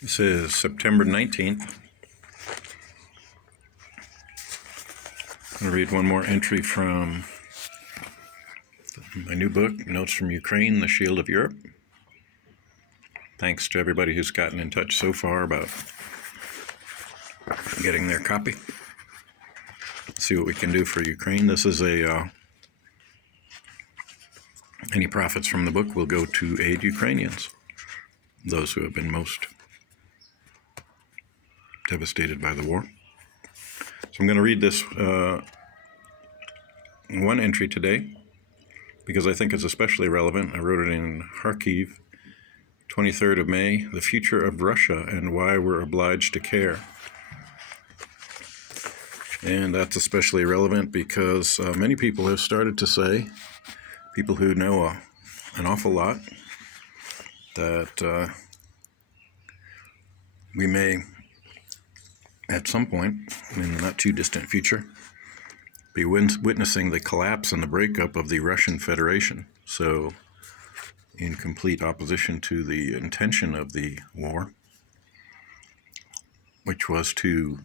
This is September 19th. I'm going to read one more entry from my new book, Notes from Ukraine, The Shield of Europe. Thanks to everybody who's gotten in touch so far about getting their copy. Let's see what we can do for Ukraine. This is any profits from the book will go to aid Ukrainians, those who have been most devastated by the war. So I'm going to read this one entry today because I think it's especially relevant. I wrote it in Kharkiv, 23rd of May, The Future of Russia and Why We're Obliged to Care. And that's especially relevant because many people have started to say, people who know an awful lot, that we may, at some point in the not too distant future, be witnessing the collapse and the breakup of the Russian Federation. So, in complete opposition to the intention of the war, which was to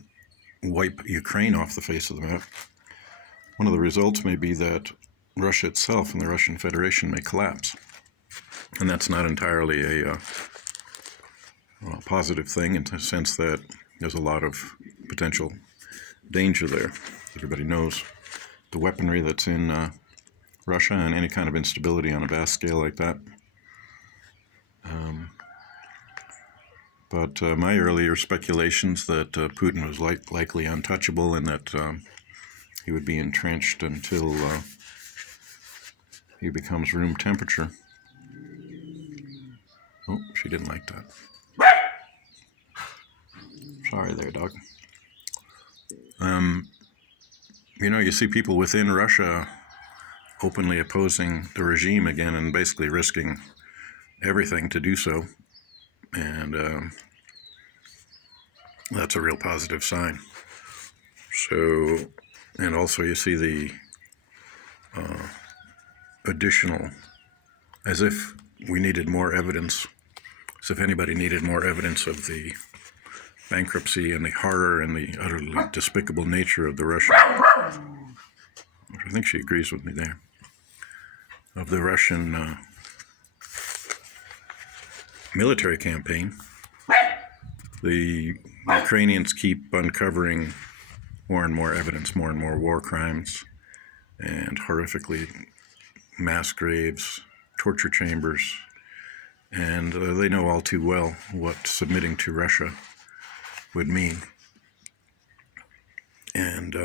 wipe Ukraine off the face of the map, one of the results may be that Russia itself and the Russian Federation may collapse. And that's not entirely a positive thing, in the sense that there's a lot of potential danger there. Everybody knows the weaponry that's in Russia and any kind of instability on a vast scale like that. But my earlier speculations that Putin was likely untouchable and that he would be entrenched until he becomes room temperature. Oh, she didn't like that. Sorry there, dog. You see people within Russia openly opposing the regime again and basically risking everything to do so. And that's a real positive sign. So, and also you see the additional, as if we needed more evidence, as if anybody needed more evidence of the bankruptcy and the horror and the utterly despicable nature of the Russian, I think she agrees with me there, of the Russian military campaign. The Ukrainians keep uncovering more and more evidence, more and more war crimes, and horrifically mass graves, torture chambers, and they know all too well what submitting to Russia would mean. And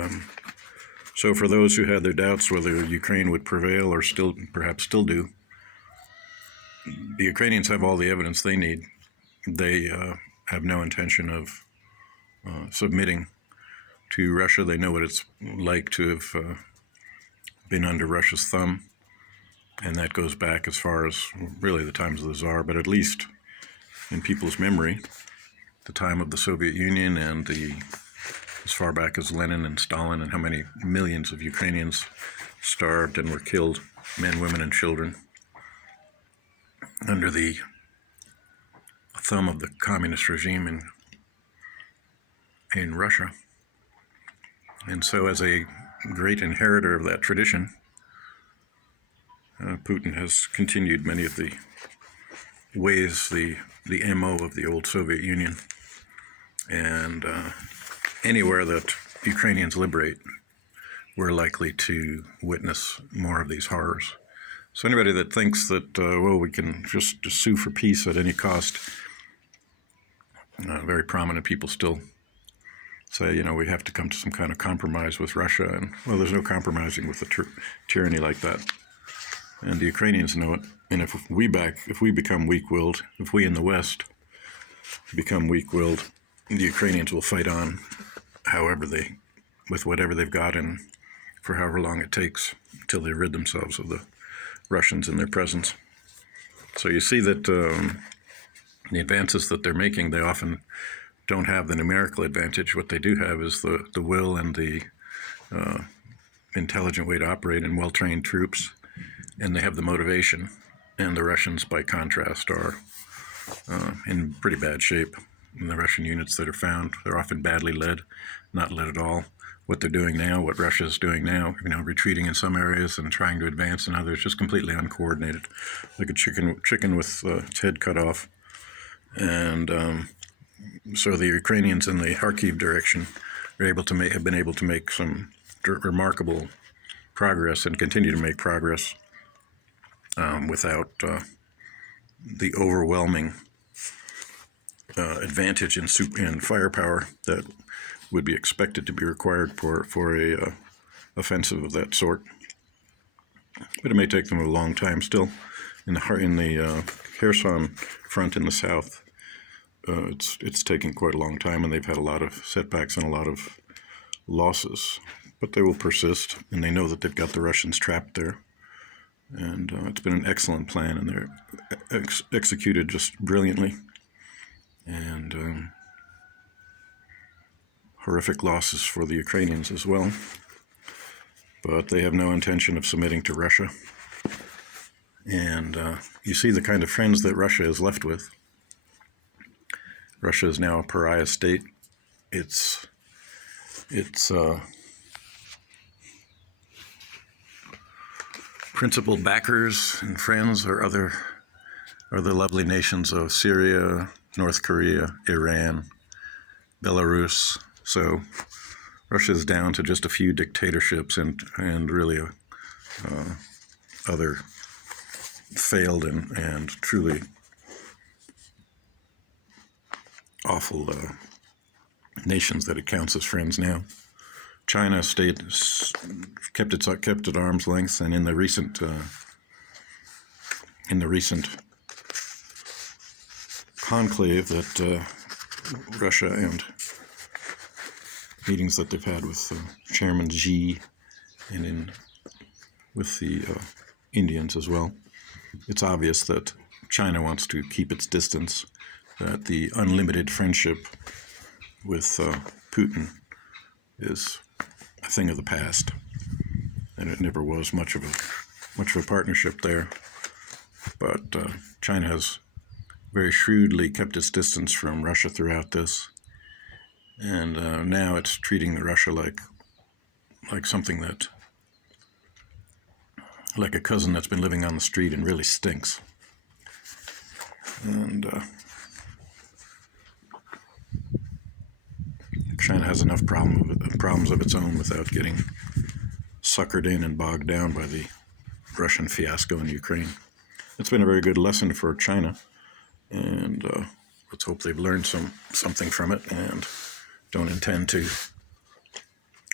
so for those who had their doubts whether Ukraine would prevail or perhaps still do, the Ukrainians have all the evidence they need. They have no intention of submitting to Russia. They know what it's like to have been under Russia's thumb, and that goes back as far as really the times of the Tsar, but at least in people's memory, the time of the Soviet Union and as far back as Lenin and Stalin, and how many millions of Ukrainians starved and were killed, men, women, and children, under the thumb of the communist regime in Russia. And so as a great inheritor of that tradition, Putin has continued many of the ways, the MO of the old Soviet Union. And anywhere that Ukrainians liberate, we're likely to witness more of these horrors. So anybody that thinks that, we can just sue for peace at any cost, very prominent people still say, we have to come to some kind of compromise with Russia. And, there's no compromising with a tyranny like that. And the Ukrainians know it. And if we become weak-willed, if we in the West become weak-willed, the Ukrainians will fight on with whatever they've got, and for however long it takes until they rid themselves of the Russians and their presence. So you see that the advances that they're making, they often don't have the numerical advantage. What they do have is the will and the intelligent way to operate, and well-trained troops, and they have the motivation. And the Russians, by contrast, are in pretty bad shape. And the Russian units that are found, they're often badly led, not led at all. What they're doing now, what Russia's doing now, retreating in some areas and trying to advance in others, just completely uncoordinated, like a chicken with its head cut off. And so the Ukrainians in the Kharkiv direction have been able to make some remarkable progress and continue to make progress without the overwhelming advantage in firepower that would be expected to be required for a offensive of that sort. But it may take them a long time still. In the Kherson front in the south, it's taking quite a long time, and they've had a lot of setbacks and a lot of losses. But they will persist, and they know that they've got the Russians trapped there. And it's been an excellent plan, and they're executed just brilliantly. And horrific losses for the Ukrainians as well. But they have no intention of submitting to Russia. And you see the kind of friends that Russia is left with. Russia is now a pariah state. Its principal backers and friends are the lovely nations of Syria, North Korea, Iran, Belarus. So Russia is down to just a few dictatorships and really other failed and truly awful nations that it counts as friends now. China kept at arm's length, and in the recent conclave that Russia and meetings that they've had with Chairman Xi and with the Indians as well, it's obvious that China wants to keep its distance, that the unlimited friendship with Putin is a thing of the past, and it never was much of a partnership there. But China has very shrewdly kept its distance from Russia throughout this, and now it's treating Russia like something like a cousin that's been living on the street and really stinks. And China has enough problems of its own without getting suckered in and bogged down by the Russian fiasco in Ukraine. It's been a very good lesson for China, and let's hope they've learned something from it and don't intend to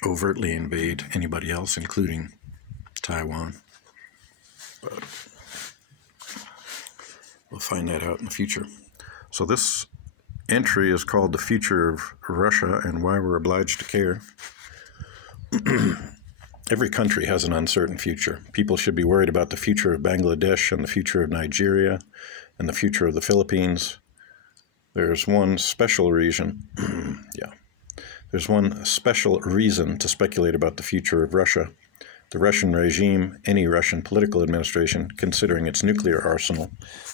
overtly invade anybody else, including Taiwan. But we'll find that out in the future. So this entry is called The Future of Russia and Why We're Obliged to Care. Every country has an uncertain future. People should be worried about the future of Bangladesh and the future of Nigeria and the future of the Philippines. There's one special reason, There's one special reason to speculate about the future of Russia. The Russian regime, any Russian political administration, considering its nuclear arsenal,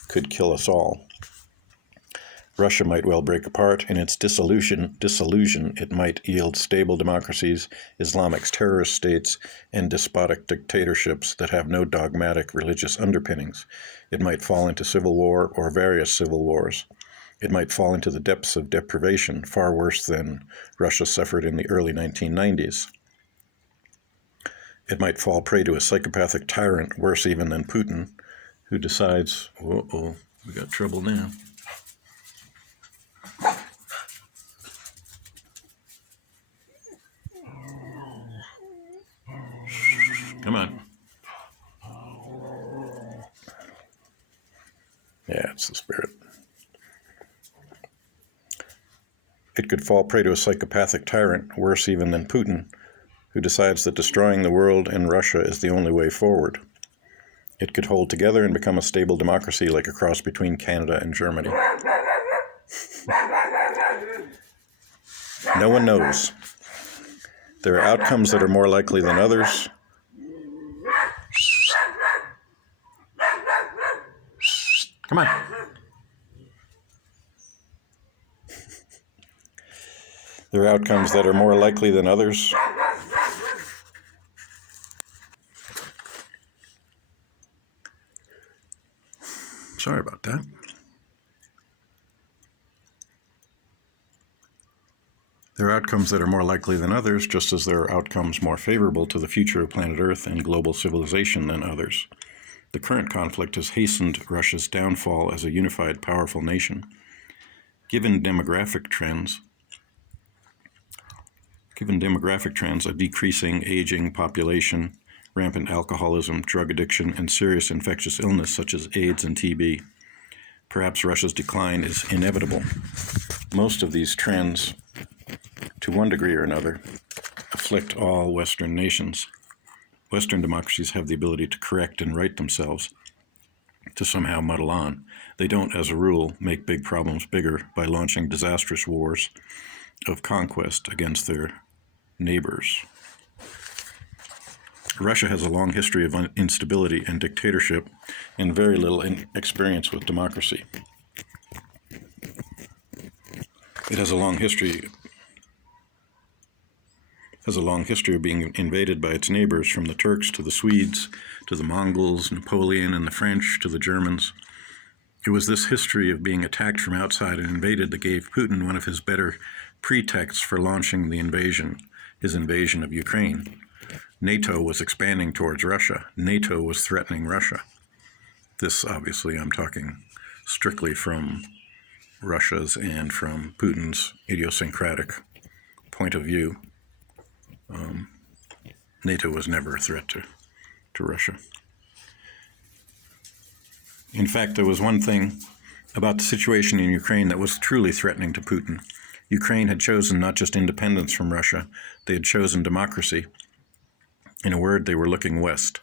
could kill us all. Russia might well break apart. In its dissolution, it might yield stable democracies, Islamic terrorist states, and despotic dictatorships that have no dogmatic religious underpinnings. It might fall into civil war or various civil wars. It might fall into the depths of deprivation, far worse than Russia suffered in the early 1990s. It might fall prey to a psychopathic tyrant, worse even than Putin, who decides, we got trouble now. Come on. Yeah, it's the spirit. It could fall prey to a psychopathic tyrant, worse even than Putin, who decides that destroying the world and Russia is the only way forward. It could hold together and become a stable democracy like a cross between Canada and Germany. No one knows. There are outcomes that are more likely than others. Come on. There are outcomes that are more likely than others. Sorry about that. There are outcomes that are more likely than others, just as there are outcomes more favorable to the future of planet Earth and global civilization than others. The current conflict has hastened Russia's downfall as a unified, powerful nation. Given demographic trends, a decreasing, aging population, rampant alcoholism, drug addiction, and serious infectious illness such as AIDS and TB, perhaps Russia's decline is inevitable. Most of these trends, to one degree or another, afflict all Western nations. Western democracies have the ability to correct and right themselves, to somehow muddle on. They don't, as a rule, make big problems bigger by launching disastrous wars of conquest against their neighbors. Russia has a long history of instability and dictatorship and very little experience with democracy. It has a long history of being invaded by its neighbors, from the Turks to the Swedes, to the Mongols, Napoleon, and the French, to the Germans. It was this history of being attacked from outside and invaded that gave Putin one of his better pretexts for launching the invasion, his invasion of Ukraine. NATO was expanding towards Russia. NATO was threatening Russia. This, obviously, I'm talking strictly from Russia's and from Putin's idiosyncratic point of view. NATO was never a threat to Russia. In fact, there was one thing about the situation in Ukraine that was truly threatening to Putin. Ukraine had chosen not just independence from Russia, they had chosen democracy. In a word, they were looking west.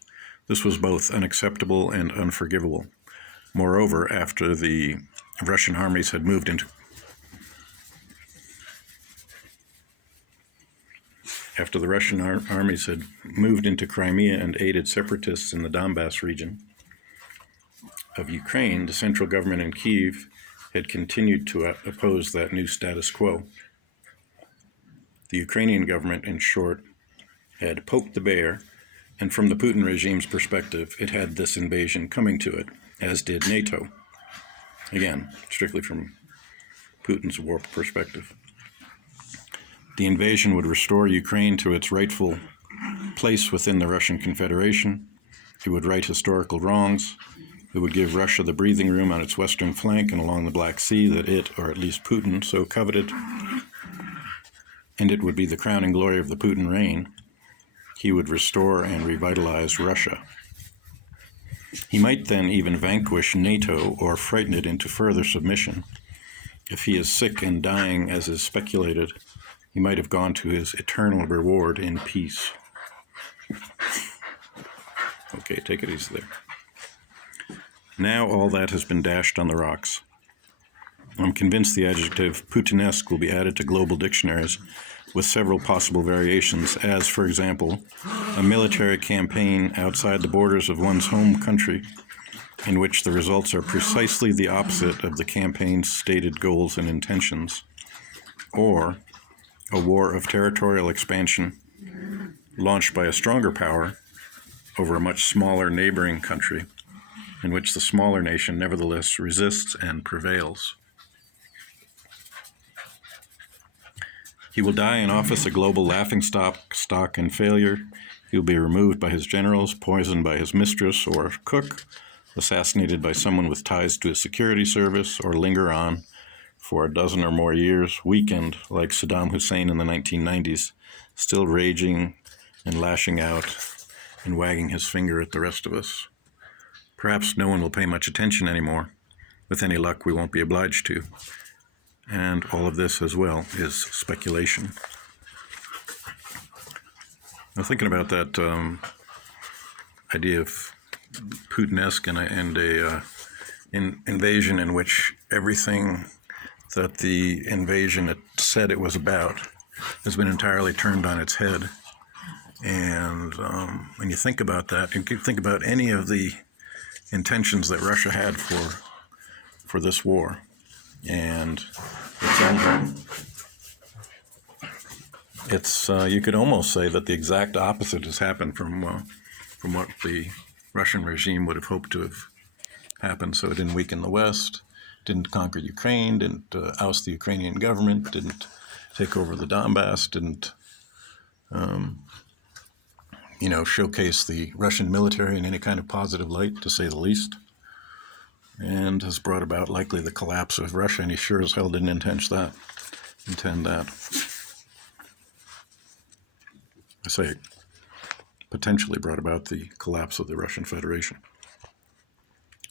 This was both unacceptable and unforgivable. Moreover, after the Russian armies had moved into Crimea and aided separatists in the Donbass region of Ukraine, the central government in Kyiv had continued to oppose that new status quo. The Ukrainian government, in short, had poked the bear, and from the Putin regime's perspective, it had this invasion coming to it, as did NATO. Again, strictly from Putin's warped perspective. The invasion would restore Ukraine to its rightful place within the Russian Confederation. It would right historical wrongs. It would give Russia the breathing room on its western flank and along the Black Sea that it, or at least Putin, so coveted. And it would be the crowning glory of the Putin reign. He would restore and revitalize Russia. He might then even vanquish NATO or frighten it into further submission. If he is sick and dying, as is speculated, he might have gone to his eternal reward in peace. Okay, take it easy there. Now all that has been dashed on the rocks. I'm convinced the adjective Putinesque will be added to global dictionaries with several possible variations, as, for example, a military campaign outside the borders of one's home country, in which the results are precisely the opposite of the campaign's stated goals and intentions, or a war of territorial expansion launched by a stronger power over a much smaller neighboring country, in which the smaller nation nevertheless resists and prevails. He will die in office a global laughingstock and failure. He will be removed by his generals, poisoned by his mistress or cook, assassinated by someone with ties to his security service, or linger on for a dozen or more years, weakened like Saddam Hussein in the 1990s, still raging and lashing out and wagging his finger at the rest of us. Perhaps no one will pay much attention anymore. With any luck, we won't be obliged to. And all of this as well is speculation. Now, thinking about that idea of Putinesque and an invasion in which everything that the invasion had said it was about has been entirely turned on its head. And when you think about that, you can think about any of the intentions that Russia had for this war. And it's you could almost say that the exact opposite has happened from what the Russian regime would have hoped to have happened. So it didn't weaken the West, didn't conquer Ukraine, didn't oust the Ukrainian government, didn't take over the Donbass, didn't showcase the Russian military in any kind of positive light, to say the least, and has brought about likely the collapse of Russia, and he sure as hell didn't intend that. I say potentially brought about the collapse of the Russian Federation.